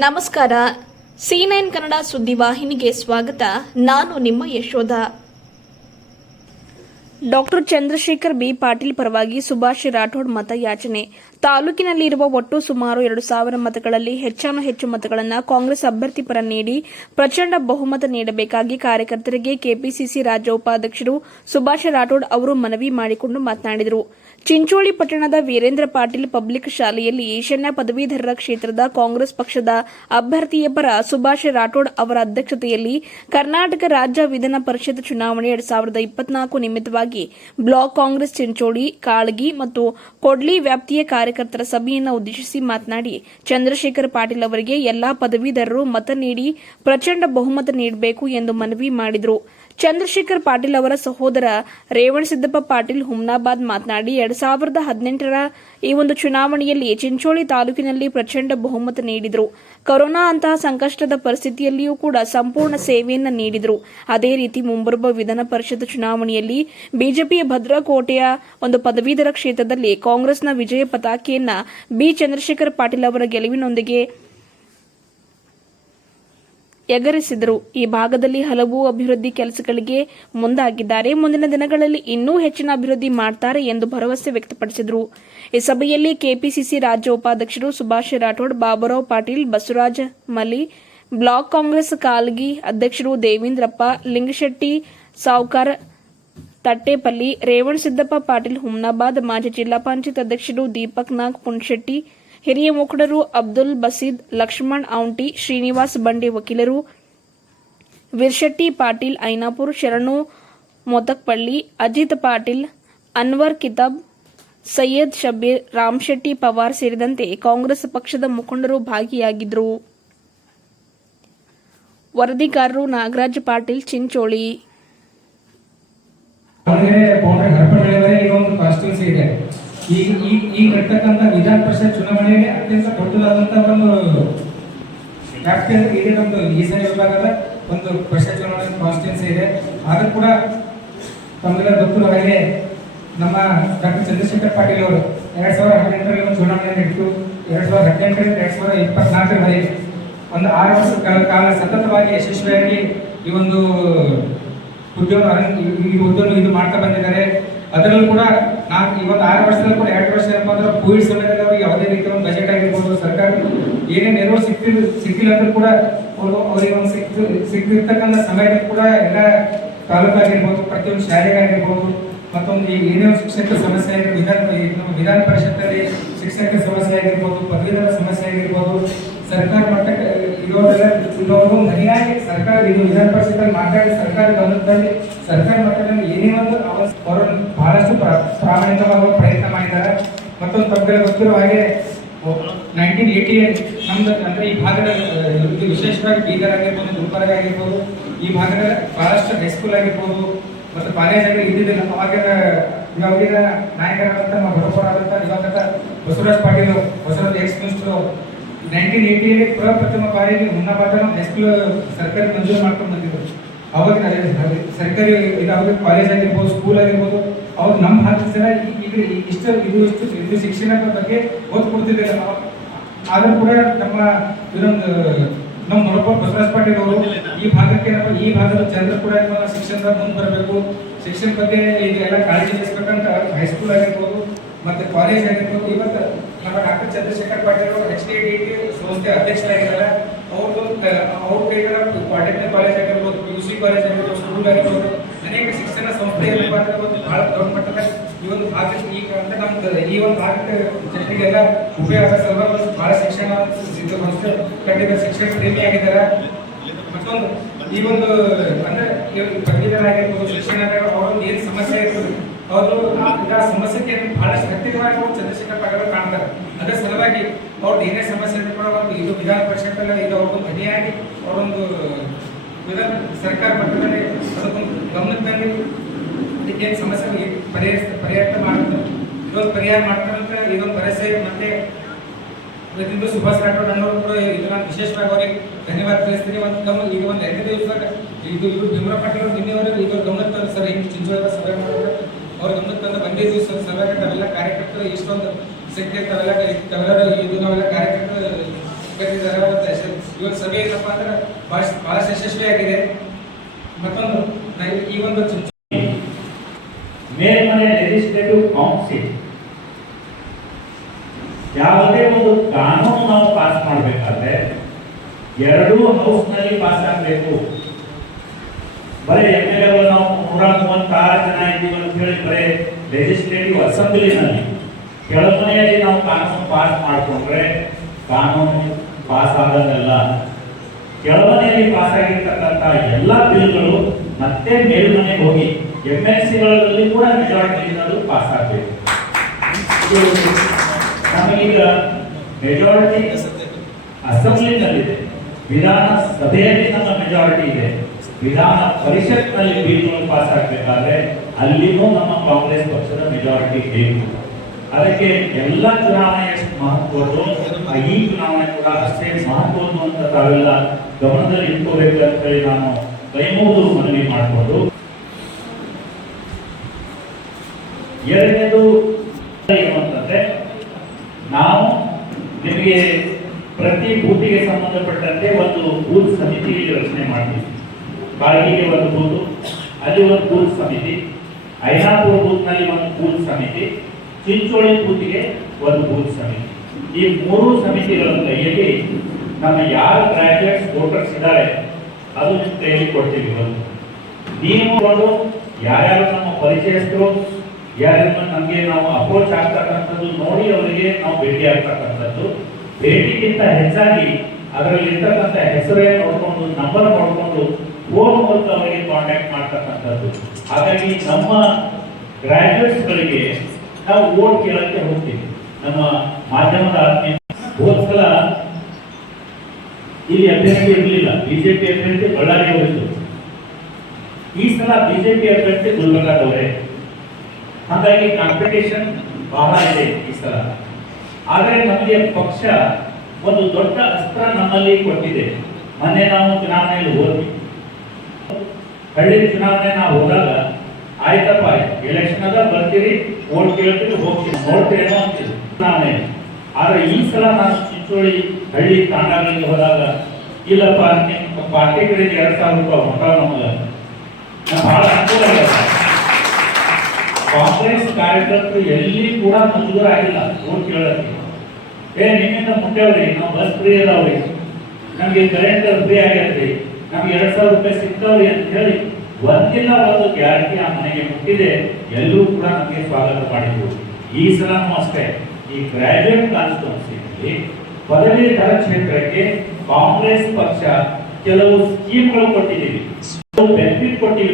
ನಮಸ್ಕಾರ. C9 ಕನ್ನಡ ಸುದ್ದಿವಾಹಿನಿಗೆ ಸ್ವಾಗತ. ನಾನು ನಿಮ್ಮ ಯಶೋಧ. ಡಾಕ್ಟರ್ ಚಂದ್ರಶೇಖರ್ ಬಿ ಪಾಟೀಲ್ ಪರವಾಗಿ ಸುಭಾಷ್ ರಾಠೋಡ್ ಮತ ಯಾಚನೆ. ತಾಲೂಕಿನಲ್ಲಿರುವ ಒಟ್ಟು ಸುಮಾರು 2,000 ಮತಗಳಲ್ಲಿ ಹೆಚ್ಚು ಮತಗಳನ್ನು ಕಾಂಗ್ರೆಸ್ ಅಭ್ಯರ್ಥಿ ಪರ ನೀಡಿ ಪ್ರಚಂಡ ಬಹುಮತ ನೀಡಬೇಕಾಗಿ ಕಾರ್ಯಕರ್ತರಿಗೆ ಕೆಪಿಸಿಸಿ ರಾಜ್ಯ ಉಪಾಧ್ಯಕ್ಷರು ಸುಭಾಷ್ ರಾಠೋಡ್ ಅವರು ಮನವಿ ಮಾಡಿಕೊಂಡು ಮಾತನಾಡಿದರು. ಚಿಂಚೋಳಿ ಪಟ್ಟಣದ ವೀರೇಂದ್ರ ಪಾಟೀಲ್ ಪಬ್ಲಿಕ್ ಶಾಲೆಯಲ್ಲಿ ಈಶಾನ್ಯ ಪದವೀಧರರ ಕ್ಷೇತ್ರದ ಕಾಂಗ್ರೆಸ್ ಪಕ್ಷದ ಅಭ್ಯರ್ಥಿಯ ಪರ ಸುಭಾಷ್ ರಾಠೋಡ್ ಅವರ ಅಧ್ಯಕ್ಷತೆಯಲ್ಲಿ ಕರ್ನಾಟಕ ರಾಜ್ಯ ವಿಧಾನ ಪರಿಷತ್ ಚುನಾವಣೆ 2024 ನಿಮಿತ್ತವಾಗಿ ಬ್ಲಾಕ್ ಕಾಂಗ್ರೆಸ್ ಚಿಂಚೋಳಿ, ಕಾಳಗಿ ಮತ್ತು ಕೊಡ್ಲಿ ವ್ಯಾಪ್ತಿಯ ಕಾರ್ಯಕರ್ತರ ಸಭೆಯನ್ನು ಉದ್ದೇಶಿಸಿ ಮಾತನಾಡಿ, ಚಂದ್ರಶೇಖರ್ ಪಾಟೀಲ್ ಅವರಿಗೆ ಎಲ್ಲಾ ಪದವೀಧರರು ಮತ ನೀಡಿ ಪ್ರಚಂಡ ಬಹುಮತ ನೀಡಬೇಕು ಎಂದು ಮನವಿ ಮಾಡಿದರು. ಚಂದ್ರಶೇಖರ್ ಪಾಟೀಲ್ ಅವರ ಸಹೋದರ ರೇವಣಸಿದ್ದಪ್ಪ ಪಾಟೀಲ್ ಹುಮ್ನಾಬಾದ್ ಮಾತನಾಡಿ, 2018ರ ಈ ಒಂದು ಚುನಾವಣೆಯಲ್ಲಿ ಚಿಂಚೋಳಿ ತಾಲೂಕಿನಲ್ಲಿ ಪ್ರಚಂಡ ಬಹುಮತ ನೀಡಿದರು. ಕೊರೋನಾ ಅಂತಹ ಸಂಕಷ್ಟದ ಪರಿಸ್ಥಿತಿಯಲ್ಲಿಯೂ ಕೂಡ ಸಂಪೂರ್ಣ ಸೇವೆಯನ್ನು ನೀಡಿದರು. ಅದೇ ರೀತಿ ಮುಂಬರುವ ವಿಧಾನ ಪರಿಷತ್ ಚುನಾವಣೆಯಲ್ಲಿ ಬಿಜೆಪಿಯ ಭದ್ರಕೋಟೆಯ ಒಂದು ಪದವೀಧರ ಕ್ಷೇತ್ರದಲ್ಲಿ ಕಾಂಗ್ರೆಸ್ನ ವಿಜಯ ಪತಾಕೆಯನ್ನ ಬಿ ಚಂದ್ರಶೇಖರ್ ಪಾಟೀಲ್ ಅವರ ಗೆಲುವಿನೊಂದಿಗೆ ಎಗರಿಸಿದರು. ಈ ಭಾಗದಲ್ಲಿ ಹಲವು ಅಭಿವೃದ್ಧಿ ಕೆಲಸಗಳಿಗೆ ಮುಂದಾಗಿದ್ದಾರೆ. ಮುಂದಿನ ದಿನಗಳಲ್ಲಿ ಇನ್ನೂ ಹೆಚ್ಚಿನ ಅಭಿವೃದ್ಧಿ ಮಾಡ್ತಾರೆ ಎಂದು ಭರವಸೆ ವ್ಯಕ್ತಪಡಿಸಿದರು. ಈ ಸಭೆಯಲ್ಲಿ ಕೆಪಿಸಿಸಿ ರಾಜ್ಯ ಉಪಾಧ್ಯಕ್ಷರು ಸುಭಾಷ್ ರಾಠೋಡ್, ಬಾಬುರಾವ್ ಪಾಟೀಲ್, ಬಸವರಾಜ ಮಲಿ, ಬ್ಲಾಕ್ ಕಾಂಗ್ರೆಸ್ ಕಾಲ್ಗಿ ಅಧ್ಯಕ್ಷರು ದೇವೇಂದ್ರಪ್ಪ, ಲಿಂಗಶೆಟ್ಟಿ ಸಾವ್ಕಾರ್ ತಟ್ಟೇಪಲ್ಲಿ, ರೇವಣಸಿದ್ದಪ್ಪ ಪಾಟೀಲ್ ಹುಮ್ನಾಬಾದ್, ಮಾಜಿ ಜಿಲ್ಲಾ ಪಂಚಾಯತ್ ಅಧ್ಯಕ್ಷರು ದೀಪಕ್ ನಾಗ್ ಪುಣಶೆಟ್ಟಿ, ಹಿರಿಯ ಮುಖಂಡರು ಅಬ್ದುಲ್ ಬಸೀದ್, ಲಕ್ಷ್ಮಣ್ ಔಂಟಿ, ಶ್ರೀನಿವಾಸ್ ಬಂಡೆ ವಕೀಲರು, ವೀರಶೆಟ್ಟಿ ಪಾಟೀಲ್ ಐನಾಪುರ್, ಶರಣು ಮೋತಕ್ಪಳ್ಳಿ, ಅಜಿತ್ ಪಾಟೀಲ್, ಅನ್ವರ್ ಕಿತಾಬ್, ಸೈಯದ್ ಶಬೀರ್, ರಾಮಶೆಟ್ಟಿ ಪವಾರ್ ಸೇರಿದಂತೆ ಕಾಂಗ್ರೆಸ್ ಪಕ್ಷದ ಮುಖಂಡರು ಭಾಗಿಯಾಗಿದ್ದರು. ವರದಿಗಾರರು ನಾಗರಾಜ್ ಪಾಟೀಲ್, ಚಿಂಚೋಳಿ. ಈಗ ಇರ್ತಕ್ಕಂಥ ವಿಧಾನ ಪರಿಷತ್ ಚುನಾವಣೆಯಲ್ಲಿ ಅತ್ಯಂತ ದೊಡ್ಡದಾದಂತಹ ಒಂದು ವ್ಯಾಪ್ತಿ ಅಂದ್ರೆ ಇದೇ ನಮ್ದು ಈಶಾನ್ಯ ವಿಭಾಗದ ಒಂದು ಪರಿಷತ್ ಚುನಾವಣೆ ಕಾನ್ಸ್ಟಿಟ್ಯೂನ್ಸಿ ಇದೆ. ಆದ್ರೂ ಕೂಡ ತಮಗೆಲ್ಲ ಗೊತ್ತಿರೋ ಹಾಗೆ ನಮ್ಮ ಡಾಕ್ಟರ್ ಚಂದ್ರಶೇಖರ್ ಪಾಟೀಲ್ ಅವರು 2018ರಲ್ಲಿ ಒಂದು ಚುನಾವಣೆ ನಡೆಯಿತು. 2018ರಿಂದ 2024ರವರೆಗೆ ಒಂದು 6 ವರ್ಷಗಳ ಕಾಲ ಸತತವಾಗಿ ಯಶಸ್ವಿಯಾಗಿ ಈ ಒಂದು ಉದ್ಯೋಗ ಇದು ಮಾಡ್ತಾ ಬಂದಿದ್ದಾರೆ. ಅದರಲ್ಲೂ ಕೂಡ ಈ ಒಂದು 6 ವರ್ಷದಲ್ಲಿ ಕೂಡ 2 ವರ್ಷ ಏನಪ್ಪ ಅಂದ್ರೆ ಕೋವಿಡ್ ಸಮಯದಲ್ಲಿ ಅವ್ರಿಗೆ ಯಾವುದೇ ರೀತಿಯ ಒಂದು ಬಜೆಟ್ ಆಗಿರ್ಬೋದು, ಸರ್ಕಾರ ಏನೇ ನೆರವು ಸಿಕ್ಕಿಲ್ಲ ಅಂದ್ರೂ ಕೂಡ ಅವರಿಗೆ ಒಂದು ಸಿಕ್ಕಿರ್ತಕ್ಕಂಥ ಸಮಯದಲ್ಲಿ ಕೂಡ ಎಲ್ಲ ತಾಲೂಕಾಗಿರ್ಬೋದು, ಪ್ರತಿಯೊಂದು ಶಾಲೆಗಾಗಿರ್ಬೋದು, ಮತ್ತೊಂದು ಏನೇ ಒಂದು ಶಿಕ್ಷಕರ ಸಮಸ್ಯೆ ಆಗಿರ್ಬೋದು, ವಿಧಾನ ಪರಿಷತ್ತಲ್ಲಿ ಶಿಕ್ಷಕರ ಸಮಸ್ಯೆ ಆಗಿರ್ಬೋದು, ಪದವೀಧರ ಸಮಸ್ಯೆ ಆಗಿರ್ಬೋದು, ಸರ್ಕಾರ ಮಟ್ಟಕ್ಕೆ ಇರೋದು ಮನೆಯಾಗಿ ಸರ್ಕಾರ ಇದು ವಿಧಾನ ಪರಿಷತ್ತಲ್ಲಿ ಮಾತಾಡಿ ಸರ್ಕಾರ ಗಮನದಲ್ಲಿ ಸರ್ಕಾರ ಮಟ್ಟದಲ್ಲಿ ಏನೇ ಒಂದು ಅವರು ಬಹಳಷ್ಟು ಪ್ರಾಮಾಣಿಕವಾಗಿ ಪ್ರಯತ್ನ ಮಾಡಿದ್ದಾರೆ. ಮತ್ತೊಂದು ತಪ್ಪು ಗೊತ್ತಿರೋ ಹಾಗೆ 1988 ನಮ್ದು ಅಂದ್ರೆ ಈ ಭಾಗದ ಇದು ವಿಶೇಷವಾಗಿ ಬೀದರ್ ಆಗಿರ್ಬೋದು, ಗುಲ್ಬರ್ಗ ಆಗಿರ್ಬೋದು, ಈ ಭಾಗದ ಬಹಳಷ್ಟು ಹೈಸ್ಕೂಲ್ ಆಗಿರ್ಬೋದು ಮತ್ತು ಕಾಲೇಜ್ ಆಗಿ ಇದ್ದಿದ್ದಿಲ್ಲ. ಅವಾಗಿನ ಇವಾಗಿನ ನಾಯಕರಾದಂಥ ನಮ್ಮ ಬಡವರಾದಂಥ ಇವಾಗ ಬಸವರಾಜ ಪಾಟೀಲ್, ಬಸವರಾಜ್ ಎಕ್ಸ್ ಮಿನಿಸ್ಟರ್ 1988 ಪ್ರಪ್ರಥಮ ಬಾರಿಗೆ ಹುಮ್ನಾಬಾದ್ ಹೈಸ್ಕೂಲ್ ಸರ್ಕಾರಿ ಮಂಜೂರು ಮಾಡ್ಕೊಂಡು ಬಂದಿದ್ರು. ಅವಾಗ ಸರ್ಕಾರಿ ಇದಾವಾಗ ಕಾಲೇಜ್ ಆಗಿರ್ಬೋದು, ಸ್ಕೂಲ್ ಆಗಿರ್ಬೋದು, ಅವ್ರು ನಮ್ಮ ಭಾಗದ ಜನ ಈಗ ಇಷ್ಟು ಶಿಕ್ಷಣದ ಬಗ್ಗೆ ಓದ್ ಕೊಡ್ತಿದ್ದಿಲ್ಲ. ಆದರೂ ಕೂಡ ನಮ್ಮ ನೋಡಪ್ಪ ಬಸವರಾಜ ಪಾಟೀಲ್ ಅವರು ಈ ಭಾಗಕ್ಕೆ ಈ ಭಾಗದ ಜನರು ಕೂಡ ಶಿಕ್ಷಣದ ಮುಂದೆ ಬರಬೇಕು, ಶಿಕ್ಷಣ ಬಗ್ಗೆ ಇದೆಲ್ಲ ಕಾಳಜಿ ವಹಿಸ್ಬೇಕಂತ ಹೈಸ್ಕೂಲ್ ಆಗಿರ್ಬೋದು ಮತ್ತೆ ಕಾಲೇಜ್ ಆಗಿರ್ಬೋದು. ಇವತ್ತು ನಮ್ಮ ಡಾಕ್ಟರ್ ಚಂದ್ರಶೇಖರ್ ಪಾಟೀಲ್ ಅವರು HTADT ಸಂಸ್ಥೆ ಅಧ್ಯಕ್ಷರಾಗಿದ್ದಾರೆ. ಅವ್ರ ಕೈಗಳ ಪಾಲಿಟೆಕ್ನಿಕ್ ಕಾಲೇಜ್ ಆಗಿರ್ಬೋದು, UC ಕಾಲೇಜ್ ಆಗಿರ್ಬೋದು, ಸ್ಕೂಲ್ ಆಗಿರ್ಬೋದು, ಅನೇಕ ಶಿಕ್ಷಣ ಸಂಸ್ಥೆಯಲ್ಲಿ ಬಹಳ ದೊಡ್ಡ ಮಟ್ಟದ ಈ ಒಂದು ಭಾಗಕ್ಕೆ ಈ ಒಂದು ಭಾಗಕ್ಕೆ ಜನರಿಗೆಲ್ಲ ಉಪಯೋಗ ಸಲುವಾಗಿ ಬಹಳ ಶಿಕ್ಷಣ ಖಂಡಿತ ಶಿಕ್ಷಣ ಪ್ರೇಮಿ ಆಗಿದ್ದಾರೆ. ಮತ್ತೊಂದು ಈ ಒಂದು ಅಂದ್ರೆ ಪದವೀಧರ ಆಗಿರ್ಬೋದು, ಶಿಕ್ಷಣ ಅವ್ರೊಂದು ಏನು ಸಮಸ್ಯೆ ಇರ್ತದೆ ಅವರು ಆ ಸಮಸ್ಯೆಗೆ ಬಹಳಷ್ಟು ಹತ್ತಿರವಾಗಿ ಅವರು ಚಂದ್ರಶೇಖರ್ ಪಾಟೀಲ್ ಕಾಣ್ತಾರೆ. ಅದರ ಸಲುವಾಗಿ ಅವ್ರದ್ದು ಏನೇ ಸಮಸ್ಯೆ ಇದ್ರೂ ಕೂಡ ಒಂದು ಇದು ವಿಧಾನ ಪರಿಷತ್ತಲ್ಲಿ ಇದು ಅವ್ರೊಂದು ಅಡಿಯಾಗಿ ಅವರೊಂದು ವಿಧಾನ ಸರ್ಕಾರ ಮಟ್ಟದಲ್ಲಿ ಅದಕ್ಕೊಂದು ಗಮನಕ್ಕೆ ತಂದು ಇದಕ್ಕೇನು ಸಮಸ್ಯೆ ಪರಿಹಾರ ಮಾಡ್ತಾರಂತ ಇದೊಂದು ಭರವಸೆ. ಮತ್ತೆ ಇವತ್ತಿಂದು ಸುಭಾಷ್ ರಾಠೋಡ್ ಅನ್ನೋರು ಕೂಡ ಇದು ನಾನು ವಿಶೇಷವಾಗಿ ಅವರಿಗೆ ಧನ್ಯವಾದ ತಿಳಿಸ್ತೀನಿ. ಈಗ ಒಂದು 2 ದಿವಸದಾಗ ಇದು ಭೀಮರಾವ್ ಪಾಟೀಲ್ ಅವರು ನಿನ್ನೆವರೆಗೂ ಇದು ಗಮನಕ್ಕೆ ತಂದು ಸರ್ ಹಿಂಗೆ ಚಿಂಚೋಳಿದ ಸಭೆ ಮಾಡಿದ್ರೆ ಅವ್ರ ಗಮನಕ್ಕೆ ತಂದು ಬಂದಿದ್ದು ಸಭೆಗೆ ತಾವೆಲ್ಲ ಕಾರ್ಯಕರ್ತರು ಇಷ್ಟೊಂದು ಸಂಖ್ಯೆ ತಾವೆಲ್ಲ ಇದು ನಾವೆಲ್ಲ ಕಾರ್ಯಕರ್ತರು ಕರೆದಿದ್ದಾರೆ. ಇವತ್ತು ಸಭೆ ಏನಪ್ಪ ಅಂದ್ರೆ ಬಹಳಷ್ಟು ಯಶಸ್ವಿಯಾಗಿದೆ. ಮತ್ತೊಂದು ಈ ಒಂದು ಮೇಲ್ಮನೆ ಲೆಜಿಸ್ಲೇಟಿವ್ ಕೌನ್ಸಿಲ್ ಯಾವುದೇ ಒಂದು ಕಾನೂನು ನಾವು ಪಾಸ್ ಮಾಡಬೇಕಾದ್ರೆ ಎರಡೂ ಹೌಸ್ ನಲ್ಲಿ ಪಾಸ್ ಆಗಬೇಕು. ಬರೀ MLA ನಾವು 136 ಜನ ಇದ್ದೀವಿ ಅಂತ ಹೇಳಿ ಬರೀ ಲೆಜಿಸ್ಲೇಟಿವ್ ಅಸೆಂಬ್ಲಿನಲ್ಲಿ ಕೆಳಮನೆಯಲ್ಲಿ ನಾವು ಕಾನೂನು ಪಾಸ್ ಮಾಡಿಕೊಂಡ್ರೆ ಕಾನೂನು ಪಾಸ್ ಆಗೋದಲ್ಲ. ಕೆಳಮನೆಯಲ್ಲಿ ಪಾಸ್ ಆಗಿರ್ತಕ್ಕಂಥ ಎಲ್ಲ ಬಿಲ್ಗಳು ಮತ್ತೆ ಮೇಲ್ಮನೆಗೆ ಹೋಗಿ MLCಗಳಲ್ಲಿ ಕೂಡ ಮೆಜಾರಿಟಿ ಪಾಸ್ ಆಗಬೇಕು. ನಮಗೀಗ ಮೆಜಾರಿಟಿ ಅಸೆಂಬ್ಲಿನಲ್ಲಿದೆ, ವಿಧಾನಸಭೆಯಲ್ಲಿ ನಮ್ಮ ಮೆಜಾರಿಟಿ ಇದೆ. ವಿಧಾನ ಪರಿಷತ್ನಲ್ಲಿ ಬಿಲ್ಗಳು ಪಾಸ್ ಆಗಬೇಕಾದ್ರೆ ಅಲ್ಲಿನೂ ನಮ್ಮ ಕಾಂಗ್ರೆಸ್ ಪಕ್ಷದ ಮೆಜಾರಿಟಿ ಬೇಕು. ಅದಕ್ಕೆ ಎಲ್ಲ ಚುನಾವಣೆ ಎಷ್ಟು ಮಹತ್ವದ್ದು ಈ ಚುನಾವಣೆ ಕೂಡ ಅಷ್ಟೇ ಮಹತ್ವದ್ದು ಅಂತ ತಾವೆಲ್ಲ ಗಮನದಲ್ಲಿ ಇಟ್ಕೋಬೇಕು ಅಂತ ಹೇಳಿ ನಾನು ಕೈಮುಗಿದು ಮನವಿ ಮಾಡಿಕೊಂಡು, ಎರಡನೇದು ಏನಂತಂದ್ರೆ ನಾವು ನಿಮಗೆ ಪ್ರತಿ ಬೂತಿಗೆ ಸಂಬಂಧಪಟ್ಟಂತೆ ಒಂದು ಬೂತ್ ಸಮಿತಿ ರಚನೆ ಮಾಡ್ತೀವಿ. ಕಾಳಗಿಗೆ ಒಂದು ಬೂತು, ಅಲ್ಲಿ ಒಂದು ಬೂತ್ ಸಮಿತಿ, ಐನಾಪುರ ಬೂತ್ ನಲ್ಲಿ ಒಂದು ಬೂತ್ ಸಮಿತಿ, ಚಿಂಚೋಳಿ ಬೂತಿಗೆ ಒಂದು ಬೂತ್ ಸಮಿತಿ. ಈ ಮೂರು ಸಮಿತಿಗಳ ಕೈಯಲ್ಲಿ ನಮ್ಮ ಯಾರು ಗ್ರಾಜುಯೇಟ್ಸ್ ವೋಟರ್ಸ್ ಇದ್ದಾರೆ ಅದು ನಿಮ್ಮ ಕೈಯಲ್ಲಿ ಕೊಡ್ತೀವಿ. ನೀವು ಯಾರ್ಯಾರು ನಮ್ಮ ಪರಿಚಯಸ್ಥರು ಯಾರನ್ನ ನಮಗೆ ನಾವು ಅಪ್ರೋಚ್ ಆಗ್ತಕ್ಕಂಥದ್ದು ನೋಡಿ ಅವರಿಗೆ ನಾವು ಭೇಟಿ ಆಗ್ತಕ್ಕಂಥದ್ದು. ಭೇಟಿಗಿಂತ ಹೆಚ್ಚಾಗಿ ಅದರಲ್ಲಿ ಇರ್ತಕ್ಕಂಥ ಹೆಸರೇ ನೋಡಿಕೊಂಡು ನಂಬರ್ ನೋಡಿಕೊಂಡು ಫೋನ್ ಮೂಲಕ ಅವರಿಗೆ ಕಾಂಟ್ಯಾಕ್ಟ್ ಮಾಡ್ತಕ್ಕಂಥದ್ದು. ಹಾಗಾಗಿ ನಮ್ಮ ಗ್ರಾಜುಯೇಟ್ಸ್ಗಳಿಗೆ ನಾವು ವೋಟ್ ಕೇಳಕ್ಕೆ ಹೋಗ್ತೀವಿ. ನಮ್ಮ ಮಾಧ್ಯಮದ ಆತ್ಮೀಯ ಹೋದ್ಸಲ ಇಲ್ಲಿ ಅಭ್ಯರ್ಥಿ ಇರಲಿಲ್ಲ, ಬಿಜೆಪಿ ಅಭ್ಯರ್ಥಿ ಬಳ್ಳಾರಿ ಹೋಗಿತ್ತು. ಈ ಸಲ ಬಿಜೆಪಿ ಅಭ್ಯರ್ಥಿ ಗುಲ್ಬರ್ಗಾದವರೇ. ಹಾಗಾಗಿ ಕಾಂಪಿಟೇಷನ್ ಬಹಳ ಇದೆ ಈ ಸಲ. ಆದರೆ ನಮಗೆ ಪಕ್ಷ ಒಂದು ದೊಡ್ಡ ಅಸ್ತ್ರ ನಮ್ಮಲ್ಲಿ ಕೊಟ್ಟಿದೆ. ಮೊನ್ನೆ ನಾವು ಚುನಾವಣೆಯಲ್ಲಿ ಹೋದ್ವಿ. ಹಳ್ಳಿ ಚುನಾವಣೆ ನಾವು ಹೋದಾಗ ಆಯ್ತಪ್ಪ ಎಲೆಕ್ಷನ್ ಅದ ಬರ್ತೀರಿ, ವೋಟ್ ಕೇಳ್ತೀರಿ, ಹೋಗ್ತೀವಿ, ನೋಡ್ತೀರೇನೋ ಅಂತೀವಿ ಚುನಾವಣೆ. ಆದ್ರೆ ಈ ಸಲ ನಾನು ಚಿಂಚೋಳಿ ಹಳ್ಳಿ ತಾಂಡಗಳಿಗೆ ಹೋದಾಗ ಇಲ್ಲಪ್ಪ ನಿಮ್ಮ ಪಾರ್ಟಿ ಕಡೆಗೆ 2,000 ರೂಪಾಯಿ ಹೊಂಟ ನಮಗೆ ಬಹಳ ಅನುಕೂಲ ಆಗಿದೆ. ಕಾಂಗ್ರೆಸ್ ಕಾರ್ಯಕರ್ತರು ಎಲ್ಲಿ ಕೂಡ ಮಂಜೂರು ಆಗಿಲ್ಲ ವೋಟ್ ಕೇಳೋದಕ್ಕೆ. ನಿಮ್ಮಿಂದ ಮುಟ್ಟವ್ರಿ, ನಾವು ಬಸ್ ಫ್ರೀ ಅದಾವ್ರಿ, ನಮ್ಗೆ ಕರೆಂಟ್ ಫ್ರೀ ಆಗೈತ್ರಿ, ನಮ್ಗೆ 2,000 ರೂಪಾಯಿ ಸಿಗ್ತಾವ್ರಿ ಅಂತ ಹೇಳಿ ಒಂದಿಲ್ಲ ಒಂದು ಗ್ಯಾರಂಟಿ ಆ ಮನೆಗೆ ಮುಟ್ಟಿದೆ. ಎಲ್ಲರೂ ಕೂಡ ನಮಗೆ ಸ್ವಾಗತ ಮಾಡಿದ್ರು. ಈ ಸಲನೂ ಅಷ್ಟೇ ಈ ಗ್ರಾಜುಯೇಟ್ ಕಾನ್ಸ್ಟಿಟ್ಯೂನ್ಸಿಯಲ್ಲಿ ಪದವೀಧರ ಕ್ಷೇತ್ರಕ್ಕೆ ಕಾಂಗ್ರೆಸ್ ಪಕ್ಷ ಕೆಲವು ಸ್ಕೀಮ್ಗಳು ಕೊಟ್ಟಿದ್ದೀವಿ, ಬೆನಿಫಿಟ್ ಕೊಟ್ಟಿದ್ದೀವಿ.